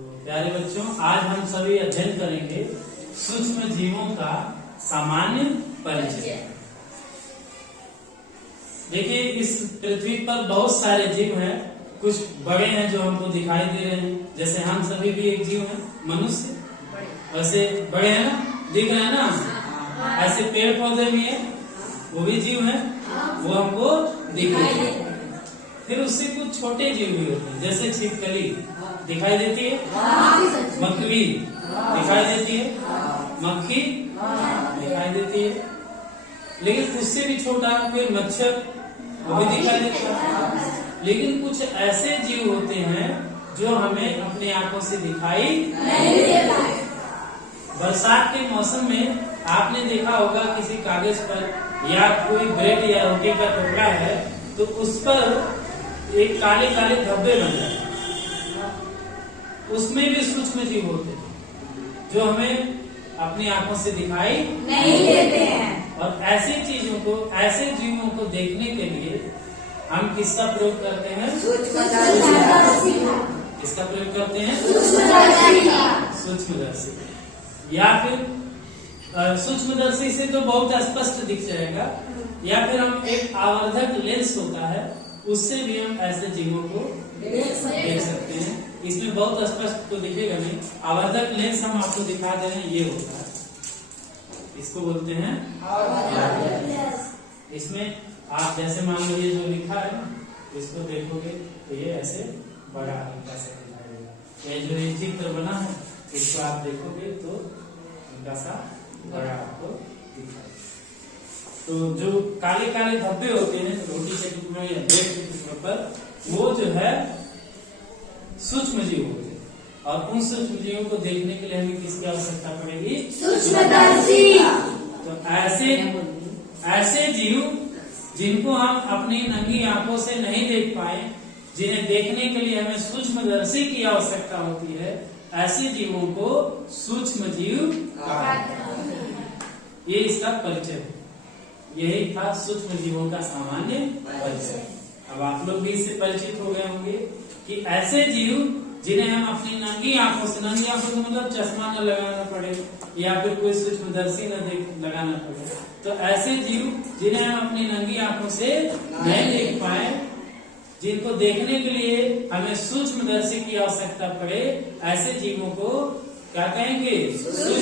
प्यारे बच्चों, आज हम सभी अध्ययन करेंगे सूक्ष्म जीवों का सामान्य परिचय। देखिए, इस पृथ्वी पर बहुत सारे जीव हैं। कुछ बड़े हैं जो हमको दिखाई दे रहे हैं, जैसे हम सभी भी एक जीव हैं, मनुष्य। वैसे बड़े हैं ना, दिख रहे हैं ना। ऐसे पेड़ पौधे भी हैं, वो भी जीव हैं, वो हमको दिख रहे हैं। फिर उससे कुछ छोटे जीव भी होते हैं, जैसे छिपकली दिखाई देती है, मकड़ी दिखाई देती है, मक्खी दिखाई देती है। लेकिन उससे भी छोटा फिर मच्छर, वो भी दिखाई देता है। लेकिन कुछ ऐसे जीव होते हैं जो हमें अपनी आंखों से दिखाई नहीं देते। बरसात के मौसम में आपने देखा होगा किसी कागज पर या कोई ब्रेड या रोटी का टुकड़ा है तो उस पर एक काले काले धब्बे बन जाते हैं। उसमें भी सूक्ष्म जीव होते हैं जो हमें अपनी आंखों से दिखाई नहीं देते हैं। और ऐसी चीजों को, ऐसे जीवों को देखने के लिए हम किसका प्रयोग करते हैं? किसका प्रयोग करते हैं? सूक्ष्मदर्शी। या फिर सूक्ष्मदर्शी से तो बहुत स्पष्ट दिख जाएगा, या फिर हम एक आवर्धक लेंस होता है उससे भी हम ऐसे जीवों को देख सकते हैं। इसमें बहुत स्पष्ट तो दिखेगा नहीं। आवर्धक लेंस हम आपको दिखा दे रहे हैं, ये होता है, इसको बोलते हैं आवर्धक लेंस। इसमें आप जैसे मान लो ये जो लिखा है ना, इसको देखोगे तो ये ऐसे बड़ा हल्का सा दिखाई देगा। ये जो ये चित्र बना है इसको आप देखोगे तो हल्का सा बड़ा आपको दिखाई। तो जो काले काले धब्बे होते हैं रोटी के टुकड़े या ब्रेड के टुकड़े पर, वो जो है सूक्ष्म जीव होते हैं। और उन सूक्ष्म जीवों को देखने के लिए हमें किसकी आवश्यकता पड़ेगी? सूक्ष्मदर्शी। तो ऐसे जीव जिनको हम अपनी नंगी आंखों से नहीं देख पाए, जिन्हें देखने के लिए हमें सूक्ष्मदर्शी की आवश्यकता होती है, ऐसे जीवों को सूक्ष्म जीव कहते हैं। ये इसका परिचय है। यही था सूक्ष्म जीवों का सामान्य परिचय। अब आप लोग भी इससे परिचित हो गए होंगे कि ऐसे जीव जिन्हें हम अपनी नंगी आंखों से, नंगी आंखों से मतलब चश्मा न लगाना पड़े या फिर कोई सूक्ष्मदर्शी न लगाना पड़े, तो ऐसे जीव जिन्हें हम अपनी नंगी आंखों से नहीं देख पाए, जिनको देखने के लिए हमें सूक्ष्मदर्शी की आवश्यकता पड़े, ऐसे जीवों को क्या कहेंगे? सूक्ष्म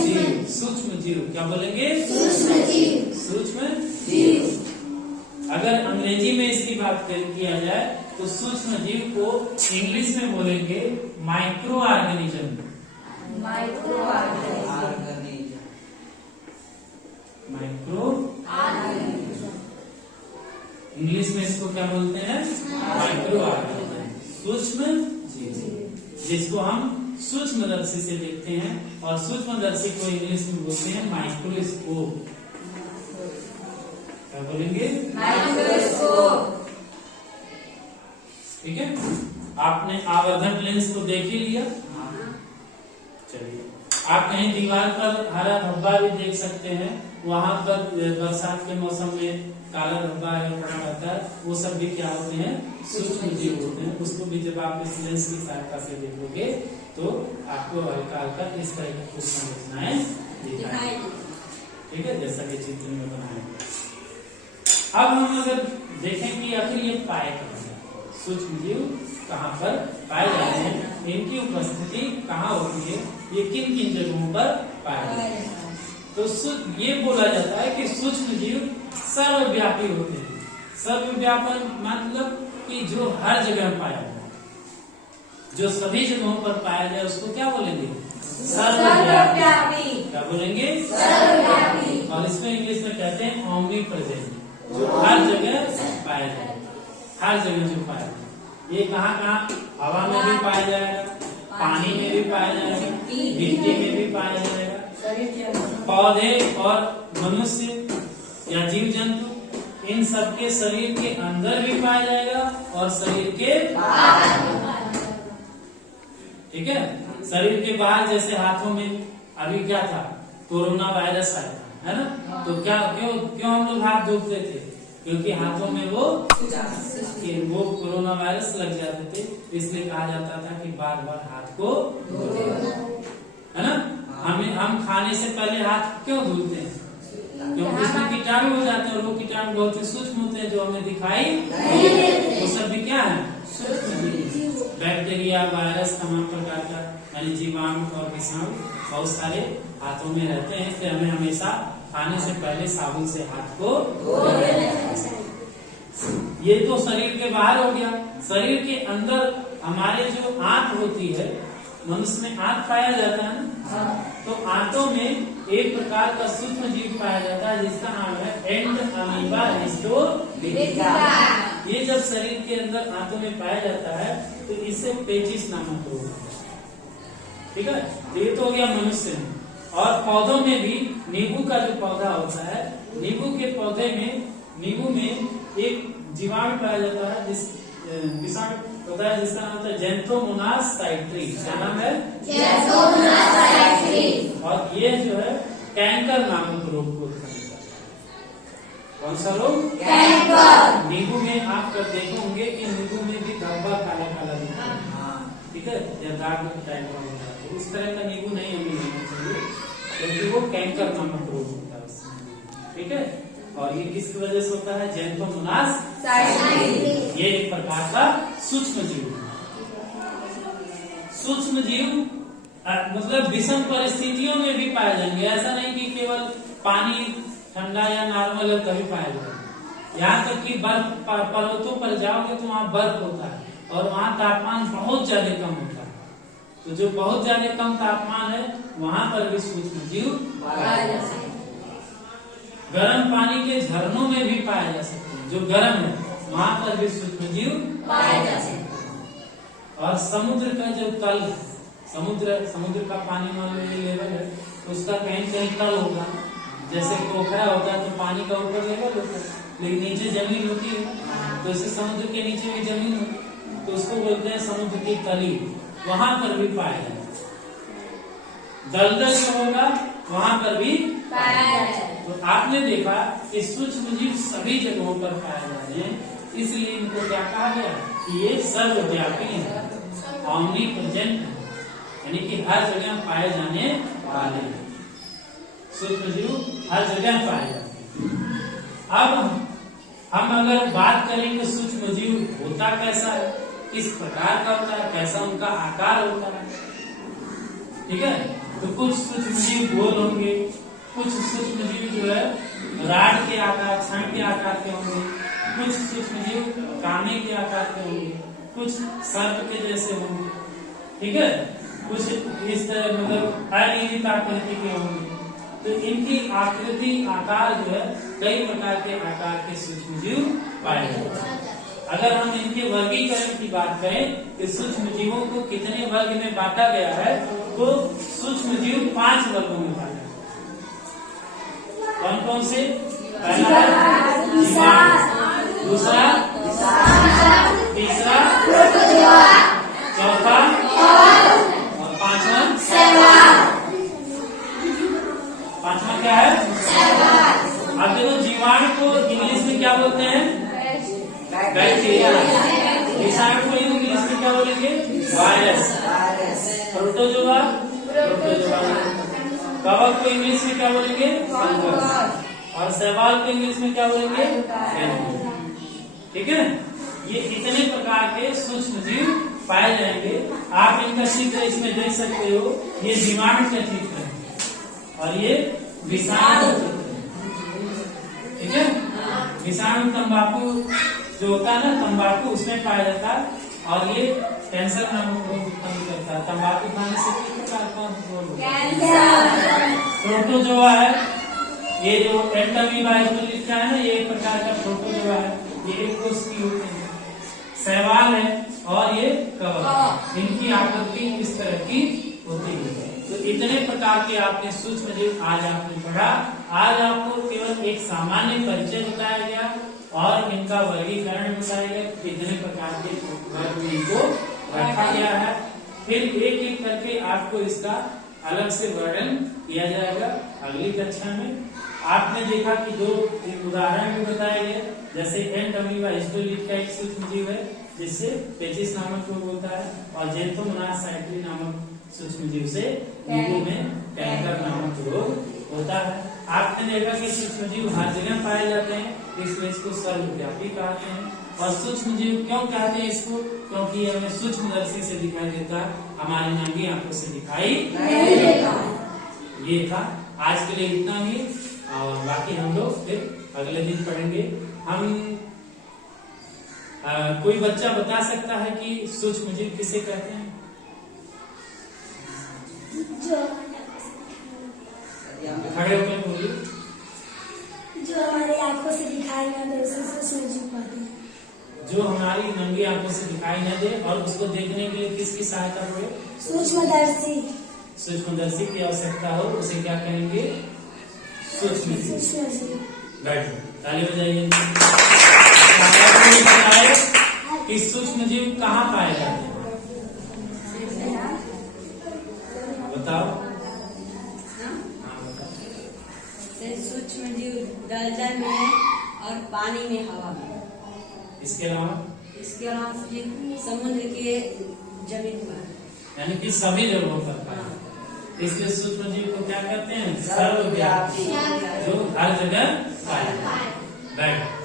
जीव। सूक्ष्म जीव क्या बोलेंगे? सूक्ष्म जीव। सूक्ष्म जीव। अगर अंग्रेजी में इसकी बात किया जाए तो सूक्ष्म जीव को इंग्लिश में बोलेंगे micro organism. Micro organism. Micro organism. English में इसको क्या बोलते हैं? माइक्रो ऑर्गेनिज्म, सूक्ष्म जीव, जिसको हम सूक्ष्मदर्शी से देखते हैं। और सूक्ष्मदर्शी को इंग्लिश में बोलते हैं माइक्रोस्कोप। क्या बोलेंगे? माइक्रोस्कोप। ठीक है, आपने आवर्धक लेंस को देख ही लिया। चलिए, आप कहीं दीवार पर हरा धब्बा भी देख सकते हैं। वहां पर बरसात के मौसम में काला धब्बा पड़ा रहता है, वो सब भी क्या होते हैं? सूक्ष्म जीव होते हैं। उसको भी जब आप इस लेंस की सहायता से देखोगे तो आपको हल्का हल्का इस तरह की कुछ संरचनाएं दिखाई। ठीक है, जैसा कि चित्र में बनाया गया। अब हम अगर देखें कि आखिर ये पाए कहाँ, सूक्ष्म जीव कहाँ पर पाए जाते हैं, इनकी उपस्थिति कहाँ होती है, ये किन किन जगहों पर पाए जाते हैं, तो ये बोला जाता है कि सूक्ष्म जीव सर्वव्यापी होते हैं। सर्वव्यापन मतलब कि जो हर जगह पाया जाए, जो सभी जगहों पर पाया जाए, उसको क्या बोलेंगे? सर्वव्यापी। क्या बोलेंगे? सर्वव्यापी। और इसको इंग्लिश में कहते हैं ओमनी प्रेजेंट, जो हर जगह पाया जाए, हर जगह जो पाया जाए। ये कहाँ कहाँ? हवा में भी पाया जाएगा, पानी में भी पाया जाएगा, मिट्टी में भी पाया जाएगा, पौधे और मनुष्य या जीव जंतु, इन सबके शरीर के अंदर भी पाया जाएगा और शरीर के बाहर। ठीक है, शरीर के बाहर जैसे हाथों में अभी क्या था? कोरोना वायरस आया था, है ना? तो क्या क्यों हम लोग हाथ धोते थे? क्योंकि हाथों में वो कोरोना वायरस लग जाते थे, इसलिए कहा जाता था कि बार बार हाथ को धोते, है ना। हम खाने से पहले हाथ क्यों धुलते हैं? क्योंकि उसमें कीटाणु हो जाते हैं, और वो कीटाणु बहुत ही सूक्ष्म होते हैं जो हमें दिखाई नहीं देते। वो सब भी क्या है? सूक्ष्म जीव, बैक्टीरिया, वायरस, तमाम प्रकार का यानी जीवाणु और विषाणु बहुत सारे हाथों में रहते हैं, इसलिए हमें हमेशा खाने से पहले साबुन से हाथ को धोना। ये तो शरीर के बाहर हो गया। शरीर के अंदर हमारे जो आंत होती है, मनुष्य में आंत पाया जाता है ना, तो आंतों में एक प्रकार का सूक्ष्म जीव पाया जाता है जिसका नाम है एंड अमीबा हिस्टोलिटिका। ये जब शरीर के अंदर आंतों में पाया जाता है तो इससे पेचिश नामक रोग होता है। ठीक है, तो ये तो हो गया मनुष्य में। और पौधों में भी नींबू का जो पौधा होता है, नींबू के पौधे में नींबू में एक जीवाणु पाया जाता है विषाणु होता है जिसका नाम है जेंथोमोनास साइट्री। क्या नाम है? जेंथोमोनास साइट्री। और ये जो है कैंकर नामक रोग को उत्पन्न करता है। कौन सा रोग? कैंकर। नींबू में आप देखोगे कि नींबू में भी धब्बा काला काला दिखता है, ठीक है, या दाग टाइप का होता है। तो उस तरह का नींबू नहीं हमें लेना चाहिए, क्योंकि वो कैंकर नामक रोग होता है उसमें। ठीक है, और ये किसकी वजह से होता है? जेंथोमोनास साइट्री। ये एक प्रकार का सूक्ष्म जीव। सूक्ष्म जीव मतलब विषम परिस्थितियों में भी पाए जाएंगे। ऐसा नहीं कि केवल पानी ठंडा या नॉर्मल है तभी पाए जाएंगे। यहाँ तक कि बर्फ पर्वतों पर जाओगे तो वहाँ बर्फ होता है और वहाँ तापमान बहुत ज्यादा कम होता है। तो जो बहुत ज्यादा कम तापमान है वहाँ पर भी सूक्ष्म जीव पाए जा सकते हैं। गर्म पानी के झरनों में भी पाए जा सकते हैं, जो गर्म है वहाँ पर भी सूक्ष्म जीव पाए जा सकते हैं। और समुद्र का जो तल, समुद्र का पानी मान लो ये लेवल है, तो उसका कहीं कहीं तल होगा। जैसे पोखरा होता है तो पानी का ऊपर लेवल होता है, लेकिन नीचे जमीन होती है, तो इसे समुद्र के नीचे भी जमीन होती है, तो उसको बोलते हैं समुद्र की तली। वहां पर भी पाया जाए। दलदल होगा वहां पर भी पाया जाए। तो आपने देखा कि सूक्ष्म जीव सभी जगहों पर पाए जाते हैं, इसलिए इनको क्या कहा गया कि ये सर्वव्यापी है, ऑमनी प्रेजेंट है, यानी कि हर जगह पाए जाने वाले हैं। सूक्ष्म जीव हर जगह पाए जाते हैं। अब हम अगर बात करेंगे सूक्ष्म जीव होता कैसा है, किस प्रकार का होता है, कैसा उनका आकार होता है, ठीक है। तो कुछ सूक्ष्म जीव गोल होंगे, कुछ सूक्ष्म जीव जो है राड के आकार, छड़ के आकार के होंगे, कुछ सूक्ष्म जीव काने के आकार के होंगे, कुछ सर्प के जैसे होंगे, ठीक है, कुछ इस तरह मतलब अनियमित आकृति के होंगे। तो इनकी आकृति आकार जो है कई प्रकार के आकार के सूक्ष्म जीव पाए जाते हैं। अगर हम इनके वर्गीकरण की बात करें कि सूक्ष्म जीवों को कितने वर्ग में बांटा गया है, तो सूक्ष्म जीव 5 वर्गों में बांटा गया। कौन कौन से? पहला जीवाणु, दूसरा तीसरा चौथा और पांचवा क्या है? अब देखो जीवाणु को इंग्लिश में क्या बोलते हैं? बैक्टीरिया। विषाणु को इंग्लिश में क्या बोलेंगे? वायरस। प्रोटोजोआ, कवक को इंग्लिश में क्या बोलेंगे? फंगस। और शैवाल को इंग्लिश में क्या बोलेंगे? ठीक है, ये इतने प्रकार के सूक्ष्म जीव पाए जाएंगे। आप इनका चित्र इसमें देख सकते हो, ये जीवाणु का चित्र है और ये विषाणु, ठीक है। विषाणु तंबाकू जो होता है ना, तंबाकू उसमें पाया जाता है और ये कैंसर नामक रोग उत्पन्न करता है। तंबाकू खाने से किस प्रकार का रोग? प्रोटोजोआ है, ये जो एंटामीबा हिस्टोलिटिका है ना, ये एक प्रकार का प्रोटोजोआ है, ये एक कोष की होते हैं। शैवाल है और ये कवक, इनकी आकृति इस तरह की होती है। तो इतने प्रकार के आपने सूक्ष्म जीव आज आपने पढ़ा। आज आपको केवल एक सामान्य परिचय बताया गया और इनका वर्गीकरण बताया गया, कितने प्रकार के वर्ग में इनको रखा गया है। फिर एक एक करके आपको इसका अलग से वर्णन किया जाएगा अगली कक्षा में। आपने देखा कि दो एक उदाहरण भी बताया गया, जैसे एंट अमीबा हिस्टोलिथ का एक सूक्ष्म जीव है जिससे पेचिस नामक रोग होता है, और जेंथोमोनास साइक्ली नामक सूक्ष्म जीव से नींबू में कैंकर नामक रोग होता है। आपने देखा कि सूक्ष्म जीव हर जगह पाए जाते हैं, इसलिए इसको सर्वव्यापी कहते हैं। और सूक्ष्म जीव क्यों कहते हैं इसको? क्योंकि ये हमें सूक्ष्मदर्शी से दिखाई देता, हमारी नंगी आंखों से दिखाई नहीं देता। ये था आज के लिए इतना ही, और बाकी हम लोग फिर अगले दिन पढ़ेंगे। हम कोई बच्चा बता सकता है कि सूक्ष्म जीव किसे कहते हैं? खड़े होकर बोलिए। जो हमारी आंखों से दिखाई ना दे उसे सूक्ष्म जीव कहते हैं। जो हमारी नंगी आंखों से दिखाई न दे और उसको देखने के लिए किसकी सहायता हो? सूक्ष्मदर्शी। सूक्ष्मदर्शी की आवश्यकता हो उसे क्या कहेंगे? सूक्ष्म जीव। बैठो, ताली बजाइए। कि सूक्ष्म जीव कहाँ पाए जाते हैं? बताओ। सूक्ष्म जीव दलदल में और पानी में, हवा में। इसके अलावा समुद्र के जमीन पर, यानी कि सभी जगहों पर पाए जाते हैं। इसलिए सूक्ष्म जीव को क्या कहते हैं? सर्वव्यापी, जो हर जगह पाए जाते हैं। बैठ